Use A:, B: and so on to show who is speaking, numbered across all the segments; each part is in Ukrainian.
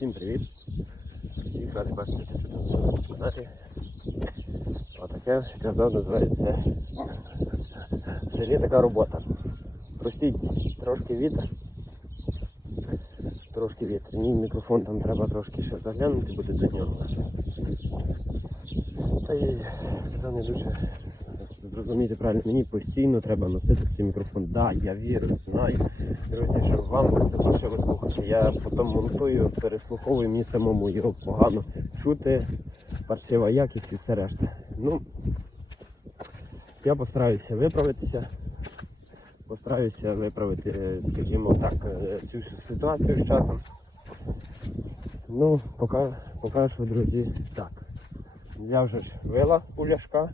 A: Всім привіт! Всіх радий бачити тут на своєму каналі. Отаке, як казав, називається в селі така робота. Простіть трошки вітер. Трошки вітер. Мій мікрофон там треба трошки ще заглянути буде до нього. Та й казав не дуже зрозуміти правильно, мені постійно треба носити цей мікрофон. Да, я вірю, знаю. Друзі, що вам це важко слухати. Я потім монтую, переслуховую мені самому його погано чути, паршива якість і все решта. Ну, я постараюся виправитися. Постараюся виправити, е, скажімо так, е, цю всю ситуацію з часом. Ну, поки, поки що, друзі, так. Я вже ж вила у ляшка.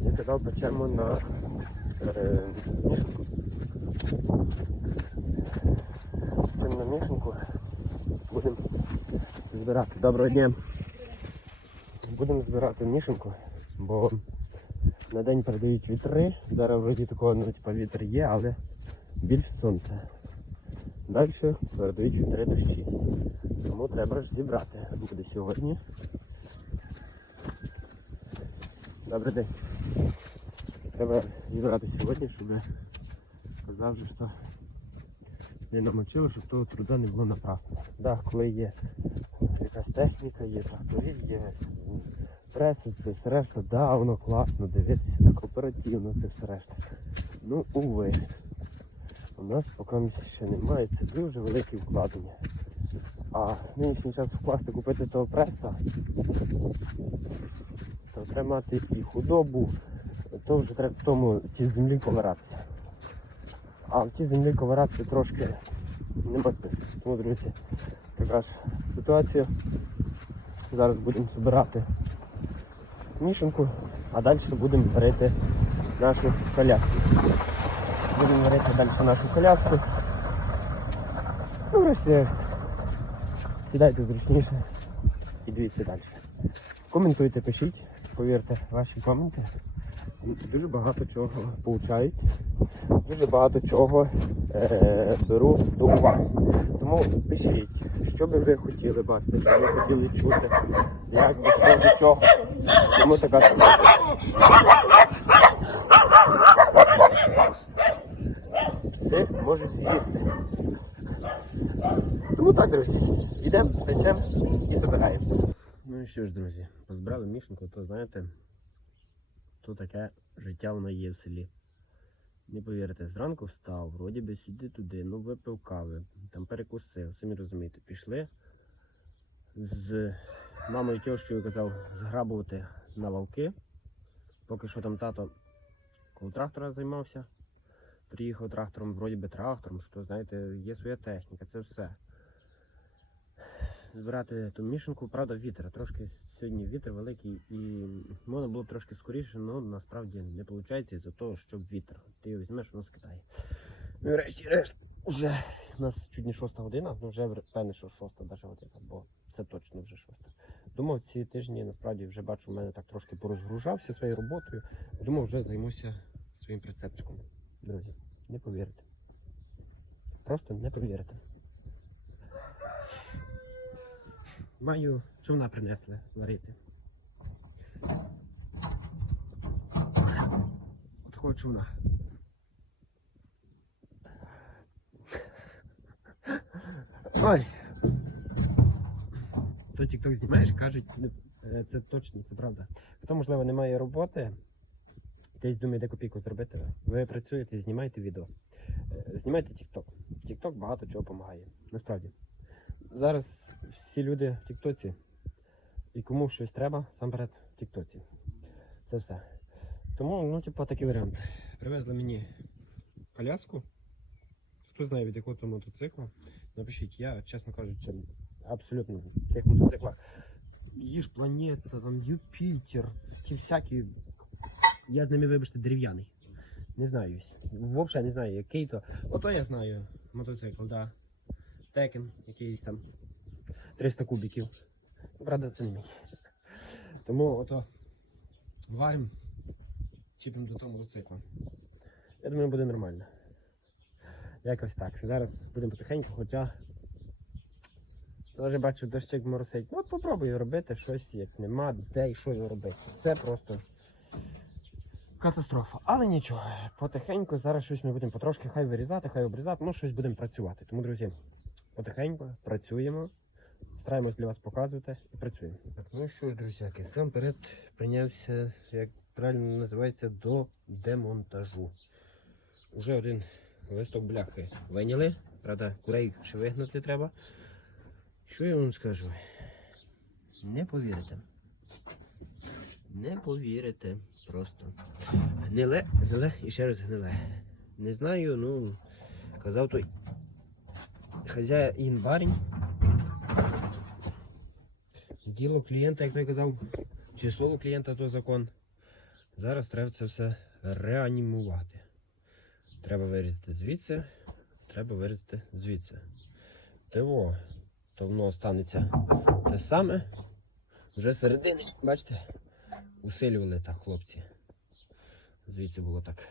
A: І казав, печемо на е, мішку. Печемо на мішанку. Будемо збирати. Доброго дня. Будемо збирати мішанку, бо на день передають вітри. Зараз вроді такого ну, типу, вітер є, але більше сонця. Далі передають вітри дощі. Тому треба ж зібрати. Буде сьогодні. Добрий день. Треба зібрати сьогодні, щоб казав, що не намочило, щоб того труда не було напрасно. Да, коли є якась техніка, є трактори, є преси, це все решта, да, воно класно дивитися, так оперативно це все решта. Ну, уви. У нас поки ще немає, це дуже велике вкладення. А нинішній час вкласти купити того преса, то треба мати і худобу, то вже треба в тому ті землі ковиратися. А в тій землі ковиратися трошки смислу. Тому, друзі, така ж ситуація. Зараз будемо збирати мішанку, а далі будемо варити нашу коляску. Будемо варити далі нашу коляску. Ну, врешті, сідайте зручніше і дивіться далі. Коментуйте, пишіть, повірте, ваші коменти дуже багато чого получають, дуже багато чого е, беру до уваги. Тому пишіть, що би ви хотіли бачити, що ви хотіли чути, як би що до чого. Тому така ситуація. Пси можуть з'їсти. Тому так, друзі, йдемо, печемо і забираємо. Ну і що ж, друзі, позбирали мішенку, то знаєте, то таке життя воно є в селі. Не повірите, зранку встав, вроді би сюди туди, ну випив кави, там перекусив, самі розумієте, пішли з мамою тьощою казав зграбувати на лавки. Поки що там тато коло трактора займався. Приїхав трактором, вроді би трактором, що знаєте, є своя техніка, це все. Збирати ту мішанку, правда, вітер. Трошки сьогодні вітер великий і можна було трошки скоріше, але насправді не виходить із-за того, що вітер. Ти його візьмеш, воно скидає. Ну і решті решт, вже у нас чуть не шоста година, ну вже певне, що шоста навіть година, бо це точно вже шоста. Думав, ці тижні насправді вже бачу, в мене так трошки порозгружався своєю роботою. Думав, вже займуся своїм прицепчиком. Друзі, не повірите. Просто не повірите. Маю човна принесли варити. Такого човна. Ой. То тік-ток знімаєш, кажуть, е, це точно, це правда. Хто, можливо, не має роботи, десь думає, де копійку зробити. Ви працюєте, знімаєте відео. Е, Знімайте тік-ток. Тік-ток багато чого допомагає. Насправді. Зараз всі люди в Тіктоці. І кому щось треба, сам перед в Тіктоці. Це все. Тому, ну, типу, такий варіант. Привезли мені коляску. Хто знає від якого то мотоцикла. Напишіть, я, чесно кажучи, абсолютно в тих мотоциклах. Є ж планета, там Юпітер, ті всякі. Я з ними, вибачте, дерев'яний. Не знаю. Взагалі не знаю, який то. Ото я знаю мотоцикл, да. Текен, якийсь там 300 кубиків. Ну, Правда, це не мій. Тому ото варим чіпимо до того мотоцикла. Я думаю, буде нормально. Якось так. Зараз будемо потихеньку, хоча Теж бачу, дощик моросить. Ну от попробую робити щось, як нема де і що його робити. Це просто катастрофа. Але нічого, потихеньку зараз щось ми будемо потрошки хай вирізати, хай обрізати, ну щось будемо працювати. Тому, друзі, потихеньку працюємо, стараємось для вас показувати і працюємо. Так, ну що ж, друзяки, сам перед прийнявся, як правильно називається, до демонтажу. Уже один листок бляхи виняли, правда, курей ще вигнати треба. Що я вам скажу? Не повірите. Не повірите просто. Гниле, гниле і ще раз гниле. Не знаю, ну, казав той хазяїн барінь. Діло клієнта, як той казав, чи слово клієнта, то закон. Зараз треба це все реанімувати. Треба вирізати звідси, треба вирізати звідси. Диво, то воно станеться те саме. Вже середини, бачите, усилювали так хлопці. Звідси було так.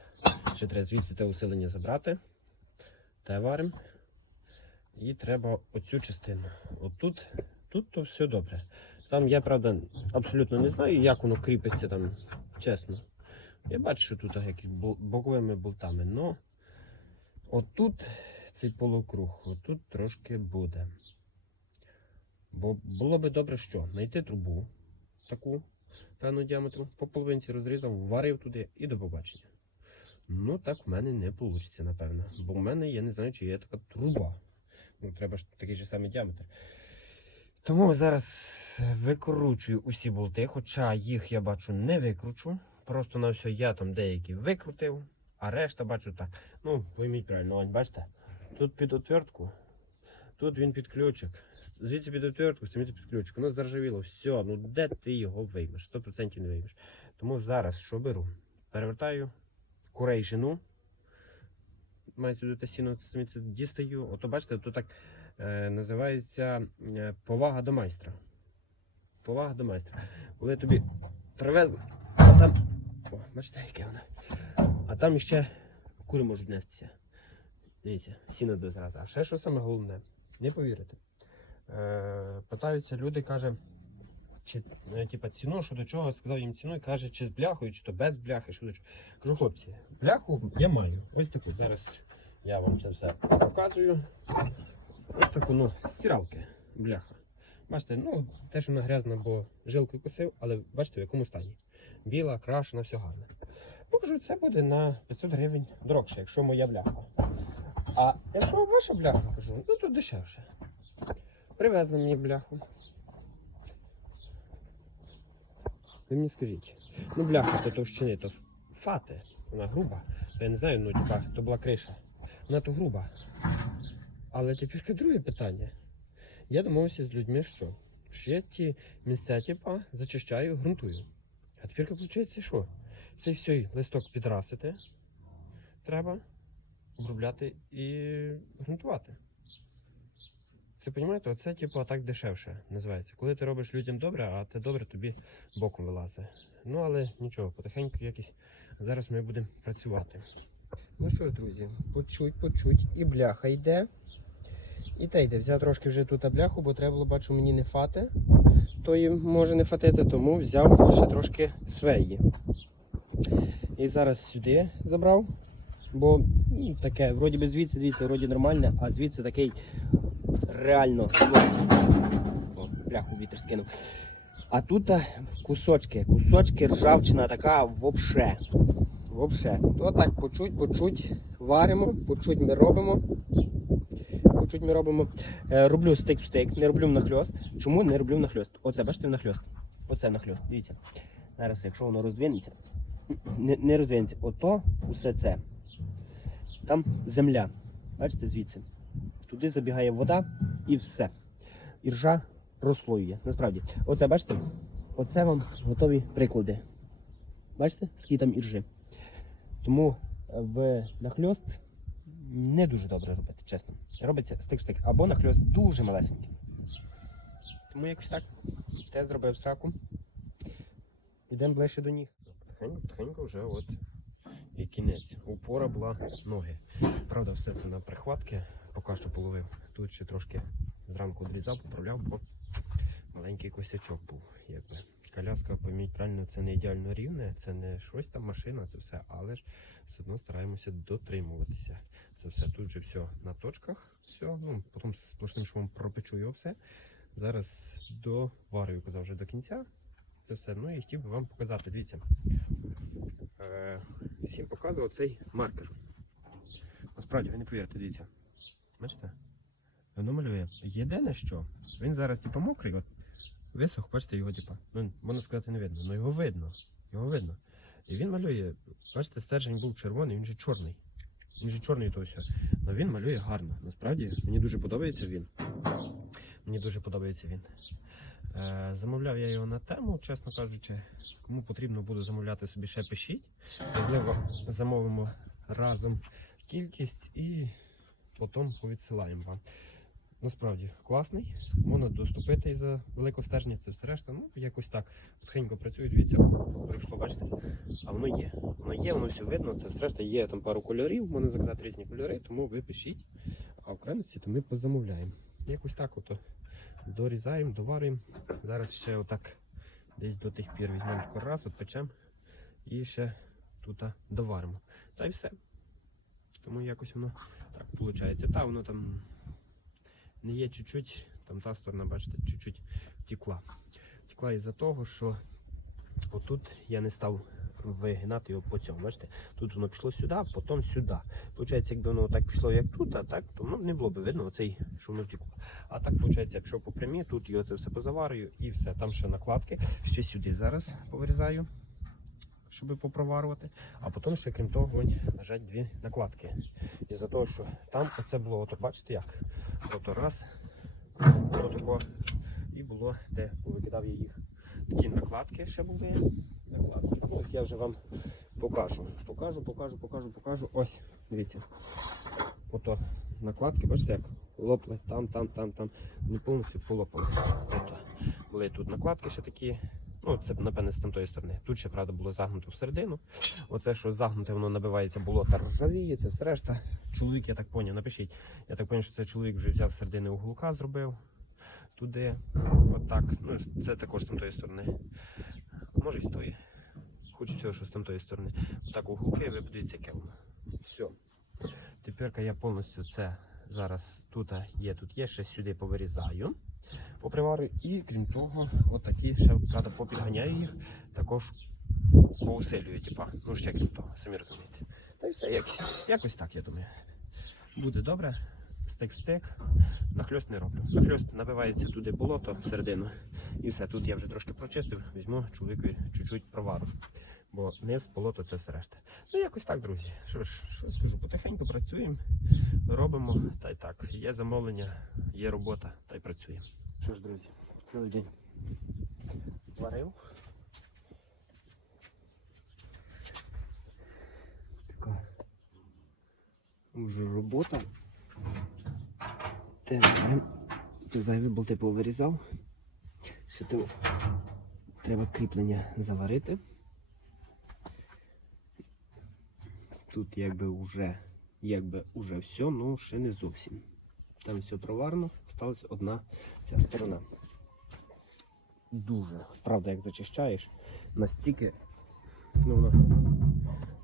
A: Ще треба звідси те усилення забрати. Те варимо. І треба оцю частину. Отут, тут то все добре. Там я, правда, абсолютно не знаю, як воно кріпиться там, чесно. Я бачу, що тут якісь боковими болтами, но отут цей полукруг, отут трошки буде. Бо було би добре що? Знайти трубу таку певного діаметру, по половинці розрізав, варив туди і до побачення. Ну так в мене не вийде, напевно. Бо в мене я не знаю, чи є така труба. Ну, треба ж такий же самий діаметр. Тому зараз викручую усі болти, хоча їх я бачу не викручу. Просто на все я там деякі викрутив, а решта бачу так. Ну, пойміть правильно, ось бачите? Тут під отвертку, тут він під ключик. Звідси під отвертку, звідси під ключик. Воно заржавіло, все, ну де ти його виймеш? 100% не виймеш. Тому зараз що беру? Перевертаю курей жену. Мається сіно самі дістаю. Ото бачите, тут так називається е, повага до майстра. Повага до майстра. Коли тобі привезли, а там. О, бачите, яке воно. А там ще кури можуть нестися. Дивіться, сіно без разу. А ще що саме головне, не повірите. Е, питаються люди, каже, чи е, типа ціну, що до чого, сказав їм ціну і каже, чи з бляхою, чи то без бляхи, що до чого. Кажу, хлопці, бляху я маю. Ось таку. Зараз я вам це все показую. Ось таку, ну, стиралки, бляха. Бачите, ну, те, що вона грязна, бо жилкою косив, але бачите, в якому стані. Біла, крашена, все гарне. Ну, кажу, це буде на 500 гривень дорогше, якщо моя бляха. А якщо ваша бляха, кажу, ну то дешевше. Привезли мені бляху. Ви мені скажіть, ну бляха то товщини, то фати, вона груба. Я не знаю, ну типа, то була криша. Вона то груба. Але тепер друге питання. Я домовився з людьми, що? Що я ті місця, типа, зачищаю, ґрунтую. А тепер виходить, що? Цей всій листок підрасити треба, обробляти і ґрунтувати. Це розумієте, оце типу так дешевше називається. Коли ти робиш людям добре, а те добре тобі боком вилазить. Ну але нічого, потихеньку якось зараз ми будемо працювати. Ну що ж, друзі, почуть, почуть, і бляха йде. І те йде. Взяв трошки вже тут бляху, бо треба було, бачу, мені не фати. Тої може не фатити, тому взяв ще трошки свеї. І зараз сюди забрав. Бо ну, таке, вроді би звідси, дивіться, вроді нормальне, а звідси такий реально. О, бляху вітер скинув. А тут кусочки, кусочки, ржавчина така вообще. Вообще. То так по чуть, по чуть варимо, по чуть ми робимо. Чуть ми робимо. Е, роблю стик в стик, не роблю нахльост. Чому не роблю нахльост? Оце, бачите, нахльост. Оце нахльост. Дивіться. Зараз, якщо воно роздвинеться, не, не роздвинеться. Ото усе це. Там земля. Бачите, звідси. Туди забігає вода і все. І ржа прослоює. Насправді. Оце бачите? Оце вам готові приклади. Бачите, скільки там іржи. Тому е, в нахльост не дуже добре робити, чесно. Робиться стик-стик. Або нахльост дуже малесенький. Тому якось так. Те зробив сраку. Йдемо ближче до ніг. Потихеньку вже от і кінець. Упора була ноги. Правда, все це на прихватки поки що половив. Тут ще трошки Зранку відрізав, поправляв, бо маленький косячок був. Якби. Коляска, пойміть правильно, це не ідеально рівне, це не щось там машина, це все, але ж все одно стараємося дотримуватися. Це все тут же все на точках, все, ну, потім сплошним швом пропечу його все. Зараз доварюю, казав вже до кінця. Це все. Ну і хотів би вам показати. Дивіться. Е, всім показував цей маркер. Насправді, ви не повірите, дивіться. Бачите? Воно малює. Єдине що, він зараз типу мокрий, от висох, бачите, його типу, ну, можна сказати, не видно, але його видно. Його видно. І він малює, бачите, стержень був червоний, він же чорний. Він же чорний то все. Але він малює гарно. Насправді мені дуже подобається він. Мені дуже подобається він. Е, замовляв я його на тему, чесно кажучи. Кому потрібно буде замовляти собі ще пишіть. Можливо, замовимо разом кількість і потім повідсилаємо вам. Насправді класний, можна доступити і за велике стержня, це все решта. Ну, якось так. Тихенько працює, дивіться, прийшло, бачите? А воно є. Воно є, воно все видно, це все решта. Є там пару кольорів, можна заказати різні кольори, тому ви пишіть. А в крайності то ми позамовляємо. Якось так ото дорізаємо, доварюємо. Зараз ще отак десь до тих пір візьмемо раз, от печемо і ще тут доваримо. Та й все. Тому якось воно так виходить. Та воно там не є чуть-чуть, там та сторона, бачите, чуть-чуть втекла. Втекла із-за того, що отут я не став вигинати його по цьому. Бачите? Тут воно пішло сюди, а потім сюди. Получається, якби воно так пішло, як тут, а так, то ну, не було б видно оцей, що воно втекло. А так, виходить, я пішов по прямі, тут його це все позаварюю і все. Там ще накладки. Ще сюди зараз повирізаю, щоб попроварювати. А потім ще, крім того, лежать дві накладки. І за того, що там оце було, ото бачите як? Ото раз, ото тако. І було, де повикидав я їх. Такі накладки ще були. Накладки. Ну, от я вже вам покажу. Покажу, покажу, покажу, покажу. Ось, дивіться. Ото накладки, бачите, як лопли там, там, там, там. Не повністю полопали. Були тут накладки ще такі. Ну, це напевне з тамтої сторони. Тут ще, правда, було загнуто всередину. Оце, що загнуте, воно набивається, було та ржавіє, це все решта. Чоловік, я так поняв, напишіть. Я так поняв, що це чоловік вже взяв середини уголка, зробив туди. Отак. Ну, це також з тамтої сторони. Може і з тої. Хочу цього, що з тамтої сторони. Отак уголки, ви подивіться, яке воно. Все. Тепер я повністю це зараз тут є, тут є, ще сюди повирізаю. Поприварю і крім того, отакі ще правда попідганяю їх, також поусилюю, типа. Ну ще крім того, самі розумієте. Та й все, як, якось так, я думаю. Буде добре, стик в стик. Нахльост не роблю. Нахльост набивається туди болото всередину. І все, тут я вже трошки прочистив, візьму чоловікові чуть-чуть провару. Бо низ, болото це все решта. Ну якось так, друзі. Що ж, що скажу, потихеньку працюємо, робимо, та й так. Є замовлення, є робота, та й працюємо. Що ж, друзі, цілий день варив. Така вже робота. Те, зайві болти повирізав. Ще тим треба кріплення заварити. Тут якби вже, якби вже все, ну ще не зовсім. Там все проварено, осталась одна ця сторона. Дуже, правда, як зачищаєш, настільки ну, воно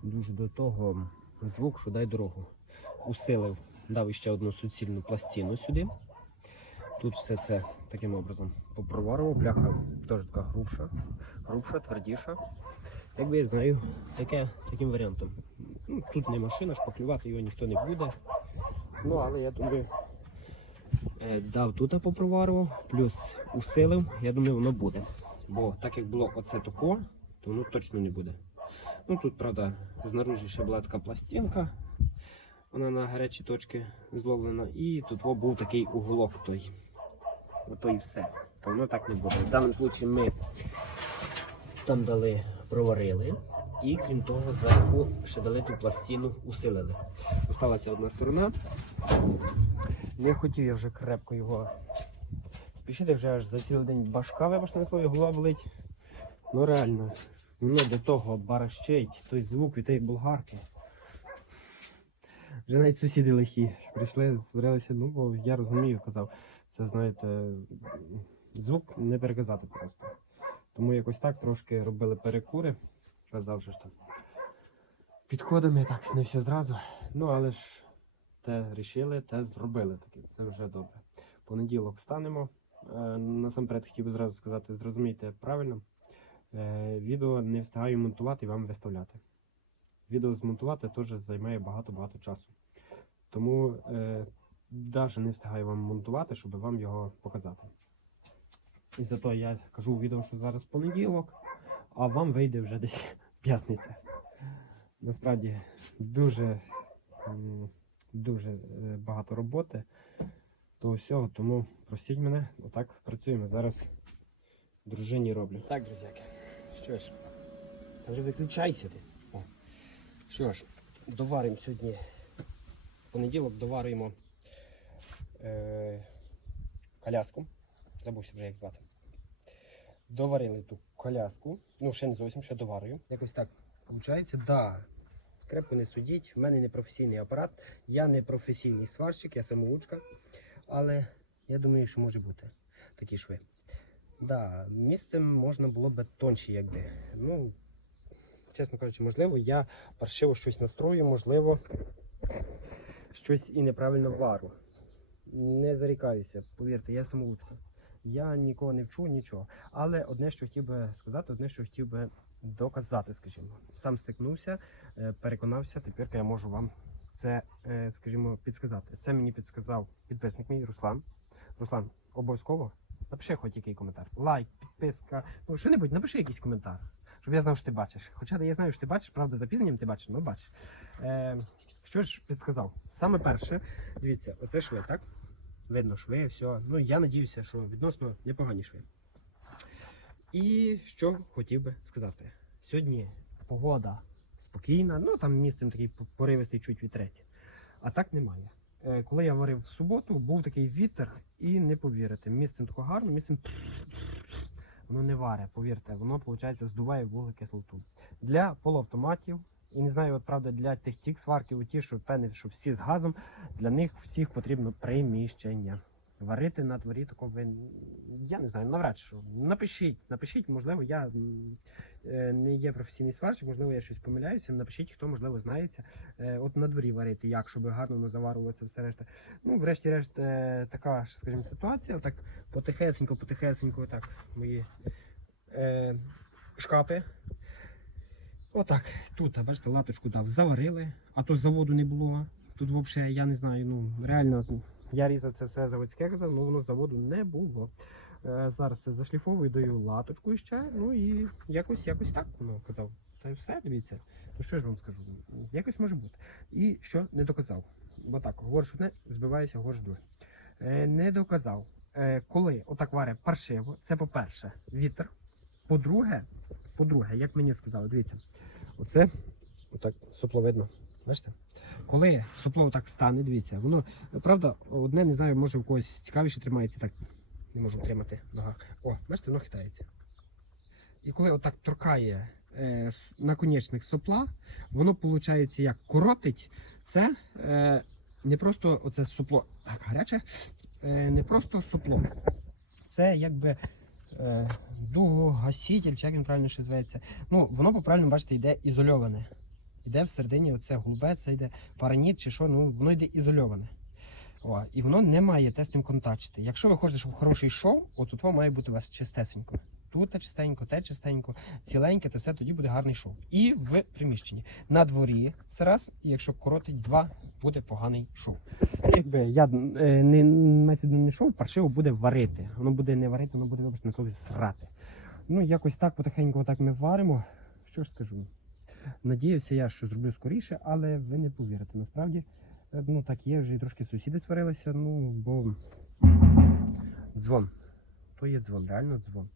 A: дуже до того звук, що дай дорогу. Усилив, дав ще одну суцільну пластину сюди. Тут все це таким образом попроваримо. Бляха теж така грубша, грубша, твердіша. Якби я знаю, таке, таким варіантом. Ну, тут не машина, шпаклювати його ніхто не буде. Ну, але я думаю, е, дав тут попроварував, плюс усилив, я думаю, воно буде. Бо так як було оце тако, то воно точно не буде. Ну тут, правда, знаружі ще була така пластинка, вона на гарячі точки зловлена, і тут во був такий уголок той. Ото і все. То воно так не буде. В даному випадку ми там дали, проварили. І крім того, зверху ще дали ту пластину, усилили. Осталася одна сторона. Не хотів я вже крепко його спішити, вже аж за цілий день башка, вибачте на слові, голова болить. Ну реально, воно до того баращить, той звук від тієї болгарки. Вже навіть сусіди лихі прийшли, зварилися, ну бо я розумію, казав, Це знаєте, звук не переказати просто. Тому якось так трошки робили перекури. Казав, що там. Підходимо так, не все зразу. Ну, але ж те рішили, те зробили таки. Це вже добре. Понеділок встанемо. Е, насамперед хотів би зразу сказати, зрозумійте правильно. Е, відео не встигаю монтувати і вам виставляти. Відео змонтувати теж займає багато-багато часу. Тому е, навіть не встигаю вам монтувати, щоб вам його показати. І зато я кажу у відео, що зараз понеділок, а вам вийде вже десь п'ятниця. Насправді дуже, дуже е, багато роботи до всього, тому простіть мене, отак працюємо. Зараз дружині роблю. Так, друзяки, що ж, вже виключайся ти. О. Що ж, доваримо сьогодні. В понеділок доварюємо е, коляску. Забувся вже як звати. Доварили ту коляску. Ну, ще не зовсім, ще доварюю. Якось так виходить, да. Крепко не судіть, в мене не професійний апарат, я не професійний сварщик, я самоучка. Але я думаю, що може бути такі шви. Да, місцем можна було б тонші, якби. Ну, чесно кажучи, можливо, я паршиво щось настрою, можливо, щось і неправильно вару. Не зарікаюся, повірте, я самоучка. Я нікого не вчу, нічого. Але одне, що хотів би сказати, одне, що хотів би доказати, скажімо. Сам стикнувся, е, переконався, тепер я можу вам це, е, скажімо, підсказати. Це мені підсказав підписник мій Руслан. Руслан, обов'язково напиши хоч який коментар. Лайк, підписка, ну що-небудь, напиши якийсь коментар, щоб я знав, що ти бачиш. Хоча я знаю, що ти бачиш, правда, запізненням ти бачиш, але бачиш. Е, що ж підсказав? Саме перше, дивіться, оце шви, так? Видно шви, все. Ну, я надіюся, що відносно непогані шви. І що хотів би сказати. Сьогодні погода спокійна, ну там місцем такий поривистий чуть вітрець. А так немає. Е, Коли я варив в суботу, був такий вітер, і не повірите, місцем тако гарно, місцем воно не варе, повірте, воно, виходить, здуває вуглекислоту. Для полуавтоматів, і не знаю, от правда, для тих тік сварків, ті, що певне, що всі з газом, для них всіх потрібно приміщення. Варити на дворі такого ви я не знаю, навряд що. Напишіть, напишіть, можливо, я е, не є професійний сварщик, можливо, я щось помиляюся. Напишіть, хто можливо знається. Е, От на дворі варити, як, щоб гарно воно заварюватися, все решта. Ну, врешті-решт, е, така ж, скажімо, ситуація. Так потихесенько, потихесенько, так, мої е, шкапи. Отак, тут, бачите, латочку дав, заварили, а то заводу не було. Тут взагалі, я не знаю, ну реально, я різав це все заводське казав, ну воно заводу не було. Е, зараз зашліфовую, даю латочку ще, ну і якось, якось так воно казав. Та й все, дивіться. Ну що ж вам скажу? Якось може бути. І що не доказав. Бо так, говориш одне, збиваюся, говориш друге. Е, не доказав. Е, коли отак варе паршиво, це по-перше, вітер. По-друге, по-друге, як мені сказали, дивіться, оце отак сопло видно. Бачите? Коли сопло так стане, дивіться, воно, правда, одне не знаю, може в когось цікавіше тримається, так не можу тримати в ногах. О, бачите, воно хитається. І коли отак торкає е, наконечник сопла, воно виходить як коротить. Це е, не просто оце сопло так гаряче, е, не просто сопло. Це якби дугогаситель, чи як він правильно ще зветься. Ну, воно по правильному бачите, йде ізольоване. Йде всередині оце голубе, це йде параніт чи що, ну воно йде ізольоване. О, і воно не має те з. Якщо ви хочете, щоб хороший шов, от тут має бути у вас чистесенько. Тут те чистенько, те чистенько, ціленьке, те все, тоді буде гарний шов. І в приміщенні. На дворі це раз, і якщо коротить два, буде поганий шов. Якби я е, не, не шов, паршиво буде варити. Воно буде не варити, воно буде, вибачте, на слові срати. Ну, якось так потихеньку так ми варимо. Що ж скажу? Надіявся я, що зроблю скоріше, але ви не повірите. Насправді, е, ну так є, вже і трошки сусіди сварилися, ну, бо дзвон. То є дзвон, реально дзвон.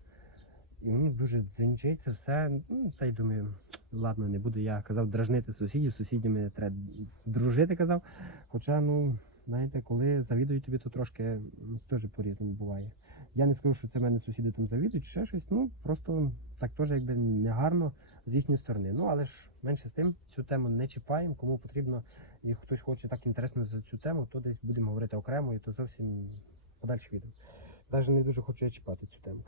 A: І воно дуже дзенчить це все. Ну, та й думаю, ладно, не буду я казав дражнити сусідів, з сусідями треба дружити, казав. Хоча, ну, знаєте, коли завідують тобі, то трошки м, теж по-різному буває. Я не скажу, що це мене сусіди там завідують, ще щось. Ну, просто так теж якби негарно з їхньої сторони. Ну, але ж менше з тим, цю тему не чіпаємо. Кому потрібно, і хтось хоче так інтересно за цю тему, то десь будемо говорити окремо, і то зовсім подальших відео. Навіть не дуже хочу я чіпати цю тему.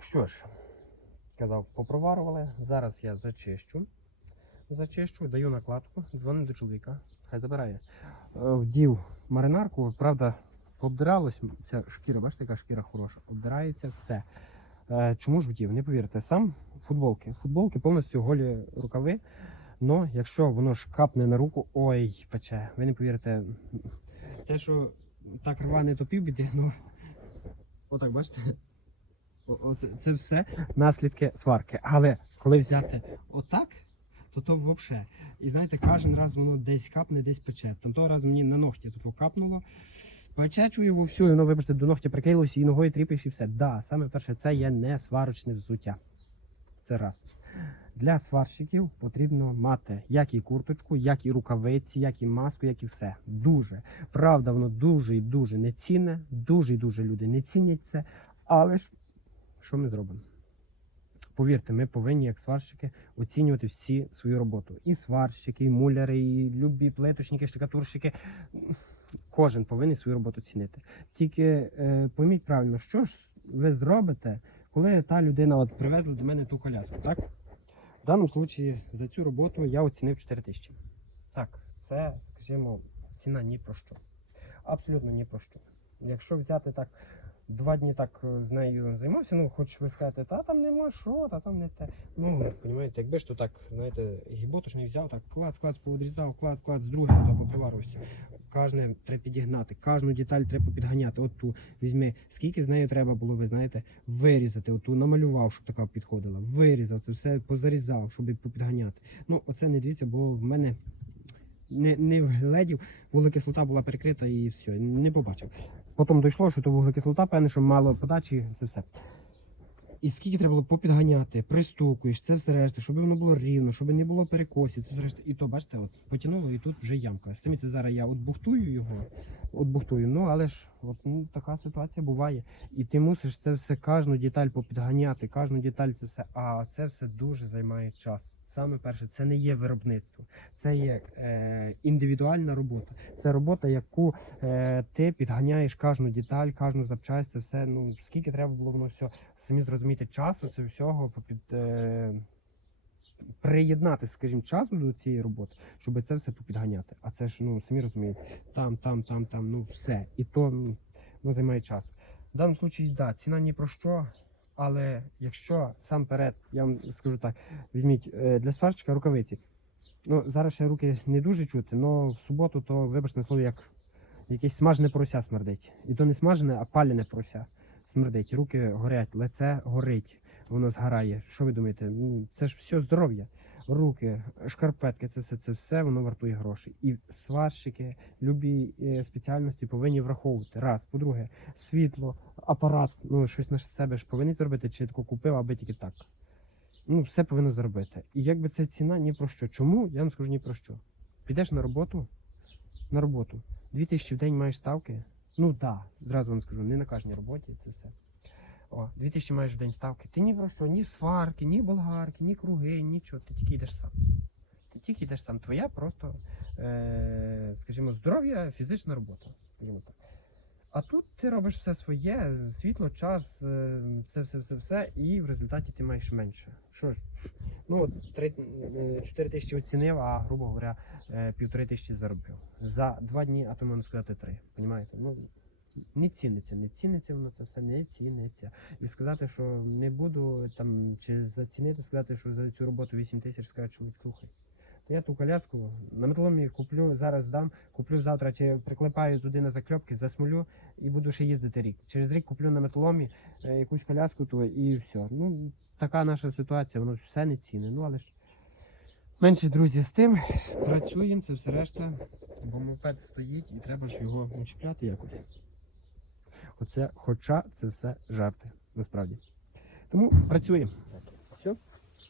A: Що ж, казав, попроварували. Зараз я зачищу. Зачищу, даю накладку, дзвоню до чоловіка. Хай забирає. Е, Вдів маринарку, правда, обдиралось ця шкіра, бачите, яка шкіра хороша. Обдирається все. Е, Чому ж вдів? Не повірте, сам футболки. Футболки повністю голі рукави. Но якщо воно ж капне на руку, ой, пече. Ви не повірите. Те, що так рване, то півбіди, ну. Отак, бачите? Це все наслідки сварки. Але коли взяти отак, то то взагалі. І знаєте, кожен раз воно десь капне, десь пече. Там того разу мені на ногті тут капнуло. Пече чую вовсю, і воно, вибачте, до ногтя приклеїлося і ногою тріпаєш і все. Да, саме перше, це є не сварочне взуття. Це раз. Для сварщиків потрібно мати як і курточку, як і рукавиці, як і маску, як і все. Дуже. Правда, воно дуже і дуже нецінне, дуже і дуже люди не цінять це. Але ж що ми зробимо? Повірте, ми повинні, як сварщики, оцінювати всі свою роботу. І сварщики, і муляри, і любі плеточники, штукатурщики. Кожен повинен свою роботу цінити. Тільки е, пойміть правильно, що ж ви зробите, коли та людина от привезла до мене ту коляску, так? В даному випадку за цю роботу я оцінив 4 тисячі. Так, це, скажімо, ціна ні про що. Абсолютно ні про що. Якщо взяти так, два дні так е, з нею займався, ну хоч ви скажете, та там нема що, та там не те. Ну, розумієте, якби ж то так, знаєте, гіботу не взяв, так клац, клац, повідрізав, клац, клац, з другої та поприварувався. Кожне треба підігнати, кожну деталь треба підганяти. От ту візьми, скільки з нею треба було, ви знаєте, вирізати, оту намалював, щоб така підходила. Вирізав, це все позарізав, щоб попідганяти. Ну, оце не дивіться, бо в мене не, не вгледів, вуглекислота була перекрита і все, не побачив. Потім дійшло, що то вуглекислота, певне, що мало подачі, це все. І скільки треба було попідганяти, пристукуєш, це все решта, щоб воно було рівно, щоб не було перекосів, це все решта. І то, бачите, от потягнуло, і тут вже ямка. Цим це зараз я отбухтую його, отбухтую. Ну, але ж от, ну, така ситуація буває. І ти мусиш це все, кожну деталь попідганяти, кожну деталь це все. А це все дуже займає час. Саме перше, це не є виробництво, це є е, індивідуальна робота. Це робота, яку е, ти підганяєш кожну деталь, кожну запчасть, це все. Ну скільки треба було воно все самі зрозуміти часу, це всього попід. Е, Приєднати, скажімо, часу до цієї роботи, щоб це все попідганяти. А це ж, ну, самі розумієте, там, там, там, там, ну все. І то ну, займає час. В даному випадку, да, ціна ні про що, але якщо сам перед, я вам скажу так, візьміть е, для сварщика рукавиці. Ну, зараз ще руки не дуже чути, але в суботу, то, вибачте на слово, як якесь смажене порося смердить. І то не смажене, а палене порося смердить. Руки горять, лице горить, воно згорає. Що ви думаєте? Ну, це ж все здоров'я. Руки, шкарпетки, це все, це все воно вартує грошей. І сварщики, любі е, спеціальності повинні враховувати. Раз. По-друге, світло, апарат, ну щось на себе ж повинні зробити, чи тако купив, аби тільки так. Ну, все повинно зробити. І якби це ціна ні про що. Чому? Я вам скажу ні про що. Підеш на роботу, на роботу. Дві тисячі в день маєш ставки. Ну так, да, зразу вам скажу, не на кожній роботі це все. О, дві тисячі маєш в день ставки. Ти ні про що, ні сварки, ні болгарки, ні круги, нічого. Ти тільки йдеш сам. Ти тільки йдеш сам. Твоя просто, е, скажімо, здоров'я, фізична робота. Скажімо так. А тут ти робиш все своє, світло, час, е, це все, все, все, і в результаті ти маєш менше. Що ж, ну от е, 4 тисячі оцінив, а грубо говоря, е, півтори тисячі заробив. За два дні, а то можна сказати три. Понімаєте? Ну, не ціниться, не ціниться воно це все, не ціниться. І сказати, що не буду там, чи зацінити, сказати, що за цю роботу 8 тисяч, скаже чоловік, слухай. То я ту коляску на металомі куплю, зараз дам, куплю завтра, чи приклепаю туди на закльопки, засмолю і буду ще їздити рік. Через рік куплю на металомі е, якусь коляску ту і все. Ну, така наша ситуація, воно все не цінне. Ну, але ж менше друзі з тим. Працюємо, це все решта. Бо мопед стоїть і треба ж його учіпляти якось. Оце, хоча це все жарти, насправді. Тому працюємо. Все,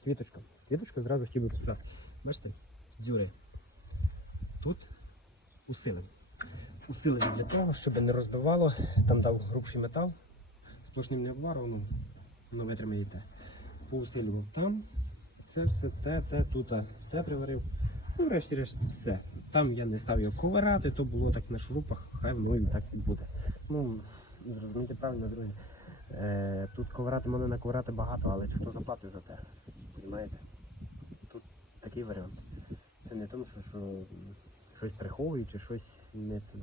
A: квіточка. Квіточка зразу хотів би показати. Бачите? Дюри. Тут усилені. Усилені для того, щоб не розбивало. Там дав грубший метал. Сплошним не обварено, воно витримає те. Поусилював там. Це все те, те, тут, те приварив. Ну, врешті-решт, все. Там я не став його ковирати, то було так на шурупах, хай воно і так і буде. Ну, зрозумійте правильно, друзі. Е, тут ковирати можна наковирати багато, але хто заплатить за те? Понимаєте? Тут такий варіант. Це не тому, що, що щось приховують чи щось не це.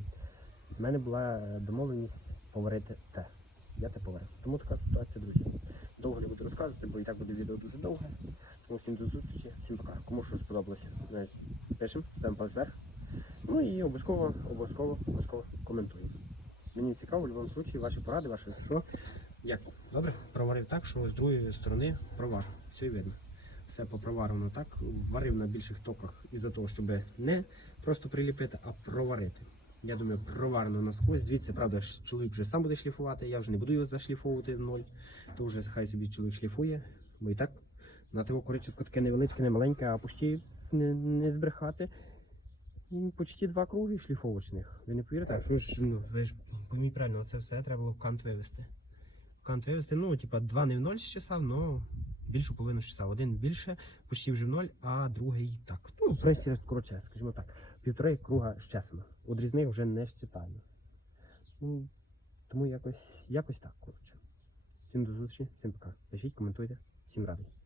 A: У мене була домовленість поварити те. Я те поварив. Тому така ситуація, друзі. Довго не буду розказувати, бо і так буде відео дуже довге. Тому всім до зустрічі, всім пока. Кому що сподобалося, пишемо, ставимо палець вверх. Ну і обов'язково, обов'язково, обов'язково коментуємо. Мені цікаво, в будь-якому випадку, ваші поради, ваші що. Як? Добре, проварив так, що з другої сторони провар. Все видно. Все попроварено так. Варив на більших токах із-за того, щоб не просто приліпити, а проварити. Я думаю, проварено насквозь. Звідси, правда, чоловік вже сам буде шліфувати, я вже не буду його зашліфовувати ноль. То вже хай собі чоловік шліфує, бо і так на того коричатко таке невеличке, не маленьке, а почти не, не збрехати. І почти два круги шліфовочних. Ви не повірите?
B: Так.
A: Що ж, ну, ви ж поміть правильно, це все треба було в кант вивести. В кант вивести, ну, типа, два не в ноль щасав, но більшу половину щасав. Один більше, почти вже в ноль, а другий так. Ну, врешті, коротше, скажімо так, півтори круга щасано. От різних вже не щитаю. Ну, тому якось, якось так, коротше. Всім до зустрічі, всім пока. Пишіть, коментуйте, всім радий.